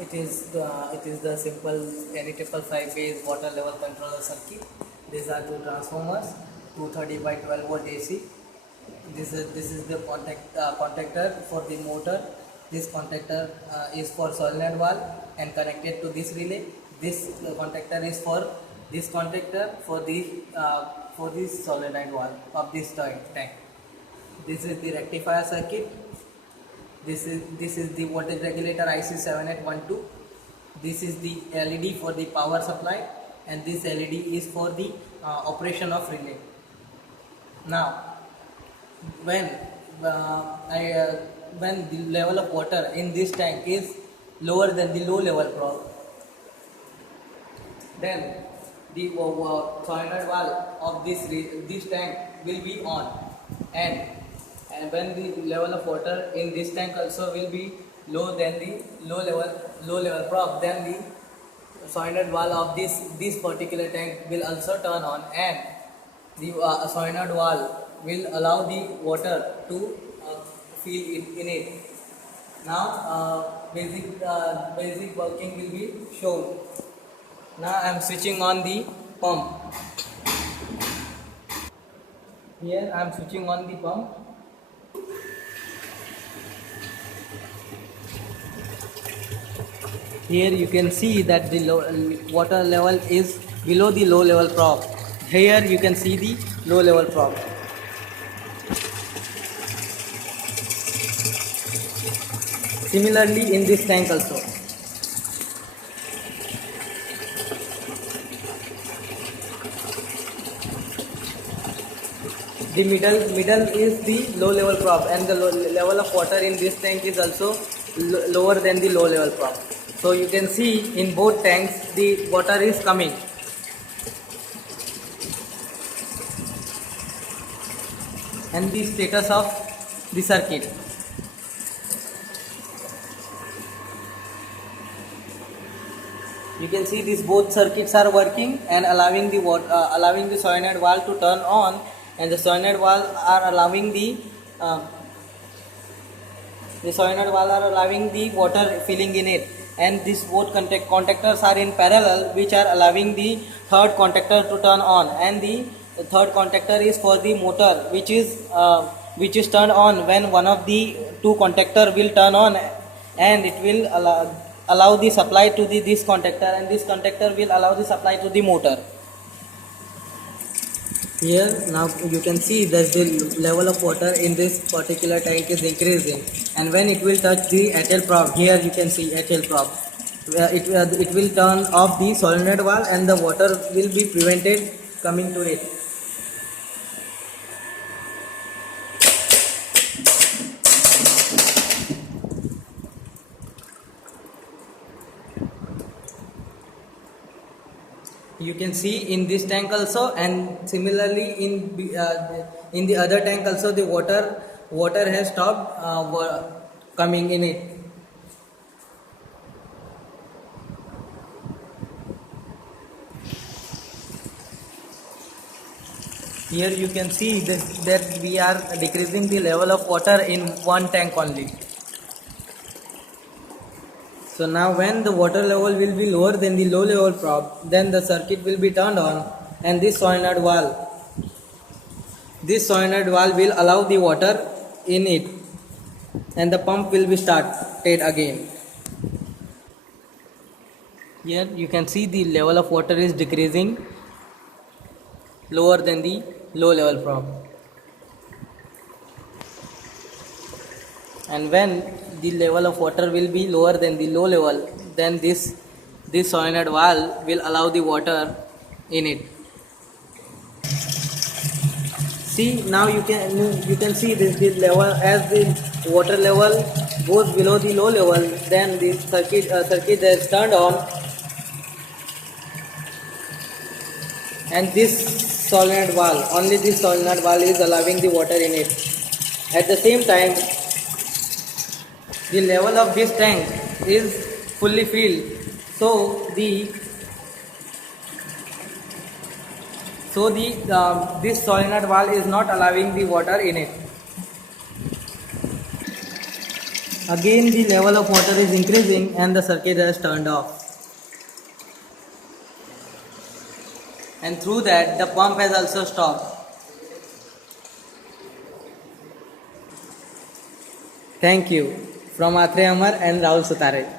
it is the simple NE 5 phase water level controller circuit. These are two transformers, 230 by 12 volt AC. This is the contactor for the motor. This contactor is for solenoid valve and connected to this relay. This contactor is for this contactor for this solenoid valve of this tank. This is the rectifier circuit. This is the voltage regulator IC7812. This is the LED for the power supply, and this LED is for the operation of relay. Now, when when the level of water in this tank is lower than the low level probe, then the solenoid valve of this tank will be on, and when the level of water in this tank also will be low than the low level probe, then the solenoid valve of this particular tank will also turn on, and the solenoid valve will allow the water to fill in it. Now basic working will be shown. Now I am switching on the pump. Here I am switching on the pump. Here you can see that the water level is below the low level probe. Here you can see the low level probe. Similarly in this tank also. The middle is the low level probe, and the level of water in this tank is also lower than the low level probe. So you can see in both tanks the water is coming. And the status of the circuit. You can see these both circuits are working and allowing the solenoid valve to turn on, and the solenoid valve are allowing the water filling in it. And these both contactors are in parallel, which are allowing the third contactor to turn on, and the third contactor is for the motor, which is turned on when one of the two contactor will turn on, and it will allow the supply to this contactor, and this contactor will allow the supply to the motor. Here now you can see that the level of water in this particular tank is increasing, and when it will touch the HL probe, here you can see HL probe, it will turn off the solenoid valve, and the water will be prevented coming to it. You can see in this tank also, and similarly in the other tank also, the water has stopped coming in it. Here you can see that we are decreasing the level of water in one tank only. So now when the water level will be lower than the low level probe, then the circuit will be turned on, and this solenoid valve will allow the water in it, and the pump will be started again. Here you can see the level of water is decreasing lower than the low level probe, and when the level of water will be lower than the low level, then this solenoid valve will allow the water in it. See, now you can see the level, as the water level goes below the low level, then the circuit is turned on, and this solenoid valve, only this solenoid valve is allowing the water in it. At the same time, the level of this tank is fully filled, so this solenoid valve is not allowing the water in it. Again the level of water is increasing and the circuit has turned off. And through that the pump has also stopped. Thank you from Athre Amar and Rahul Sutare.